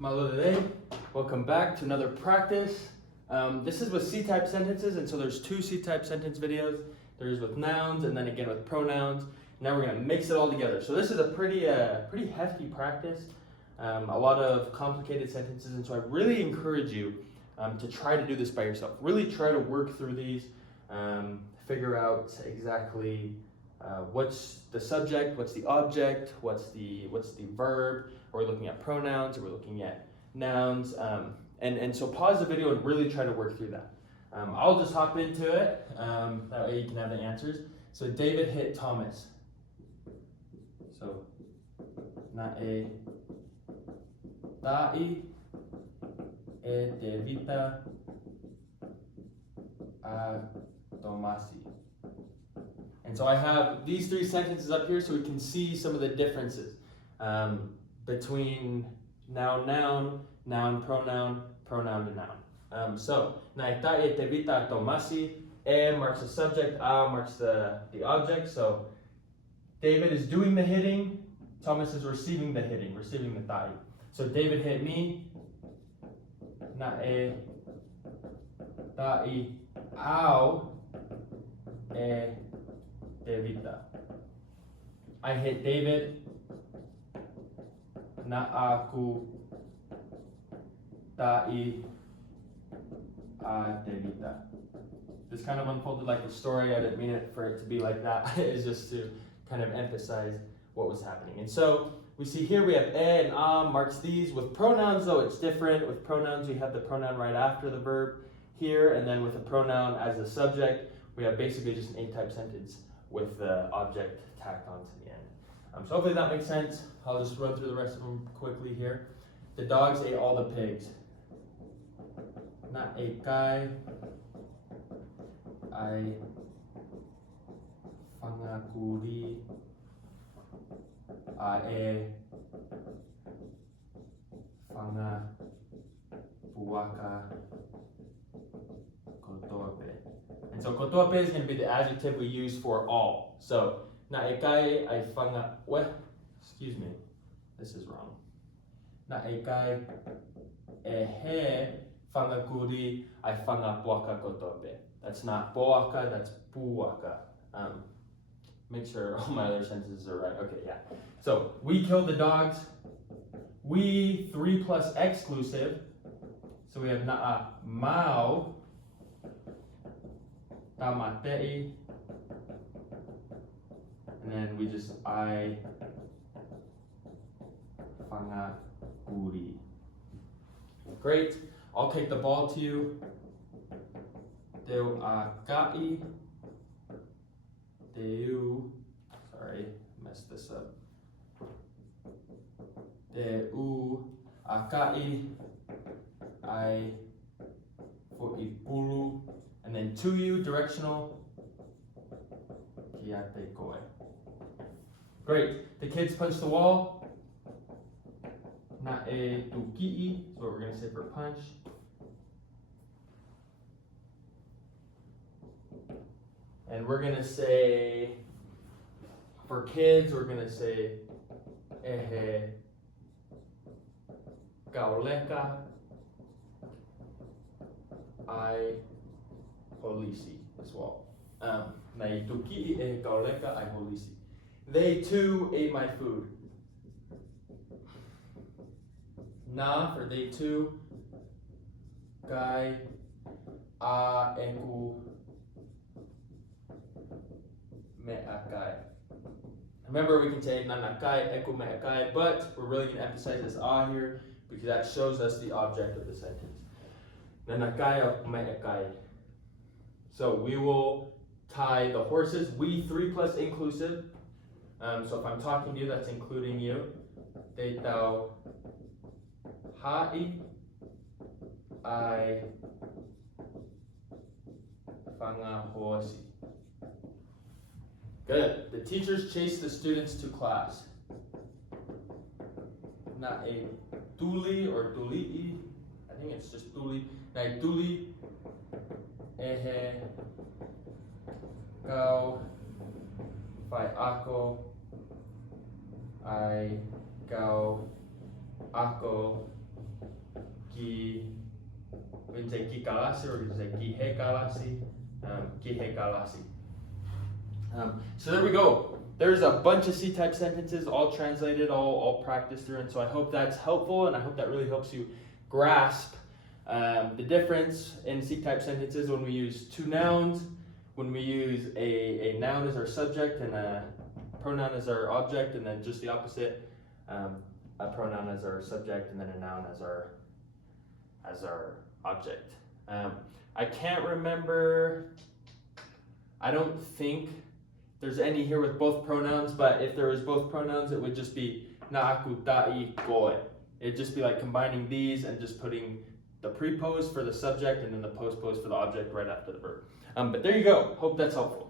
Malo today. Welcome back to another practice. This is with C-type sentences, and so there's two C-type sentence videos. There's with nouns and then again with pronouns. Now we're gonna mix it all together. So this is a pretty hefty practice, a lot of complicated sentences, and so I really encourage you to try to do this by yourself. Really try to work through these, figure out exactly what's the subject, what's the object, what's the verb. Are we looking at pronouns? Are we looking at nouns? And so pause the video and really try to work through that. I'll just hop into it. That way you can have the answers. So David hit Thomas. So na e ta'i e Devita a Tomasi. And so I have these three sentences up here so we can see some of the differences between noun, pronoun to noun. So, na ta'i e Devita a Tomasi. E marks the subject, a marks the object. So, David is doing the hitting, Thomas is receiving the hitting, receiving the ta'i. So, David hit me. Na e ta'i au e Devita. I hit David. Na aku ta'i a Devita. This kind of unfolded like a story. I didn't mean it for it to be like that. It's just to kind of emphasize what was happening. And so we see here we have e and a marks these. With pronouns though, it's different. With pronouns, we have the pronoun right after the verb here, and then with a pronoun as the subject, we have basically just an A-type sentence with the object tacked onto the end. So hopefully that makes sense. I'll just run through the rest of them quickly here. The dogs ate all the pigs. Na e kai ai whangakuri a e whangapuaka kotoape. And so kotoape is going to be the adjective we use for all. So na e kai ai excuse me, this is wrong. Na e kai e he whangakuri ai whangapuaka kotoape. That's not poaka, that's puaka. Make sure all my other sentences are right. Okay, yeah. So we killed the dogs. We 3 plus exclusive. So we have na'a mau tamatei. And then we just I whangakuri. Great. I'll take the ball to you. Deu a ka'i. Sorry, messed this up. Deu a ka'i ai fo'ipuru. And then to you, directional. Kiate koe. Great. The kids punched the wall. Na e tuki'i. That's what we're going to say for punch. And we're going to say, for kids, we're going to say ehe kaoleka ai holisi as well. Nai tuki'i ehe kaoleka ai holisi. They too ate my food. Na for they too. Kai a eku me'akai. Remember, we can say nanakai, eku me'akai, but we're really going to emphasize this a here because that shows us the object of the sentence. Nanakai of me'akai. So we will tie the horses. We 3 plus inclusive. So if I'm talking to you, that's including you. Te tau ha'i ai whangahoasi. Good. The teachers chase the students to class. Na e tuli or tuli'i. I think it's just tuli. Na e tuli ehe kau whai ako ai kau ako we can say ki kalasi or we can say ki he kalasi, ki he kalasi. So there we go. There's a bunch of C-type sentences all translated, all practiced through, and so I hope that's helpful, and I hope that really helps you grasp the difference in C-type sentences when we use two nouns, when we use a noun as our subject and a pronoun as our object, and then just the opposite, a pronoun as our subject and then a noun as our object. I can't remember, I don't think there's any here with both pronouns, but if there was both pronouns, it would just be na aku ta'i koe. It'd just be like combining these and just putting the pre-pose for the subject and then the post-pose for the object right after the verb. But there you go. Hope that's helpful.